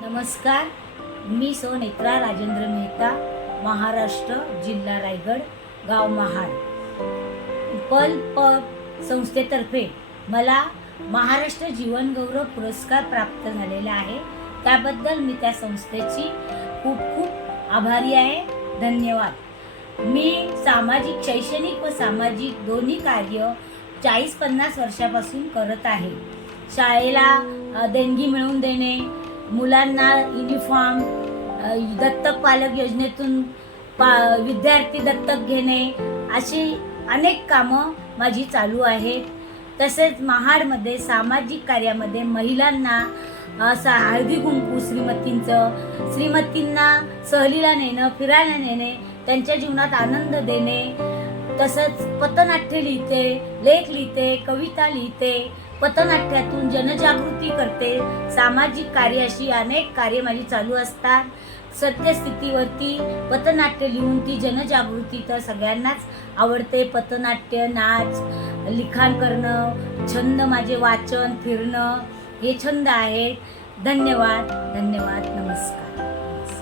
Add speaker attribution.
Speaker 1: नमस्कार मी सौ नेत्रा राजेंद्र मेहता महाराष्ट्र जिल्हा रायगड गाव महाड. पल प संस्थेतर्फे मला महाराष्ट्र जीवनगौरव पुरस्कार प्राप्त झालेला आहे. त्याबद्दल मी त्या संस्थेची खूप खूप आभारी आहे. धन्यवाद. मी सामाजिक शैक्षणिक व सामाजिक दोन्ही कार्य चाळीस पन्नास वर्षापासून करत आहे. शाळेला देणगी मिळवून देणे मुलांना युनिफॉर्म दत्तक पालक योजनेतून पा विद्यार्थी दत्तक घेणे अशी अनेक कामं माझी चालू आहेत. तसेच महाडमध्ये सामाजिक कार्यामध्ये महिलांना असं हळदी कुंकू श्रीमतींचं श्रीमतींना सहलीला नेणं फिरायला नेणे त्यांच्या जीवनात आनंद देणे तसंच पथनाट्य लिहिते लेख लिहिते कविता लिहिते. पथनाट्यातून जनजागृती करते. सामाजिक कार्य अशी अनेक कार्य माझी चालू असतात. सत्यस्थितीवरती पथनाट्य लिहून ती जनजागृती तर सगळ्यांनाच आवडते. पथनाट्य नाच लिखाण करणं छंद माझे वाचन फिरणं हे छंद आहेत. धन्यवाद धन्यवाद नमस्कार.